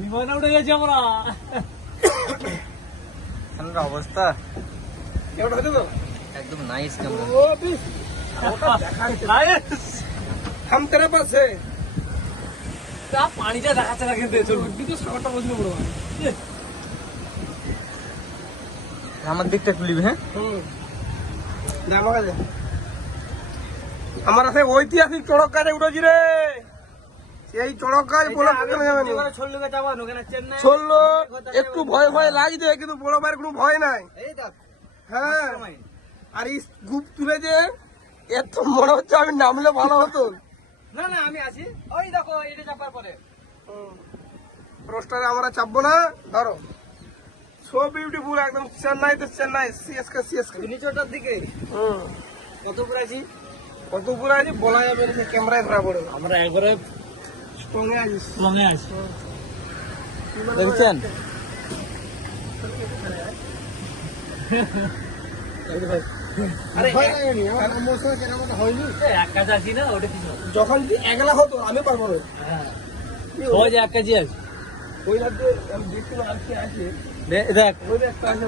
বিমানে উঠে গেছি আমরা। ঠান্ডা অবস্থা কেমন হচ্ছে তো? একদম নাইস ক্যামেরা। ও বিশ ওটা দেখাচ্ছে हम तेरे पास है তা পানিটা দেখাচ্ছে না কিন্তু চলুন কিন্তু সাগরটা বসলে বড় আমার দিকটা তুলিবি হ্যাঁ। দে আমার কাছে আমার আছে ঐতিহাসিক চড়ক গাছে উঠেছি রে সেই চড়ক গাছ বলে ছল্লুকে যাবো ওখানে চেন্নাই চললো একটু ভয় ভয় লাগছে কিন্তু বড় ভাইয়ের কোনো ভয় নাই এই দেখ হ্যাঁ আর এই গ্রুপ তুলে যে এত মনে হচ্ছে আমি নামলে ভালো হতো না না আমি আছি ওই দেখো এটা চাপার পরে রোস্টারে আমরা চাপবো না ধরো সো বিউটিফুল একদম চেন্নাই তো চেন্নাই সিএসকে সিএসকে নিচটার দিকে কত উপরে আছি কত পুরো আছে বলা যাবে না ক্যামেরায় ধরা পড়ে আমরা একবারে স্ট্রংয়ে আছিস লঙে আছি। দেখছেন আরে হয়নি এক কাজ আছি না ওটা কিছু যখন যদি একলা হতো আমি পারবো না হ্যাঁ ও যে এক কেজি আছে ওই রাতে আমি দেখছিলাম আজকে আছে দেখ ওই একটা আছে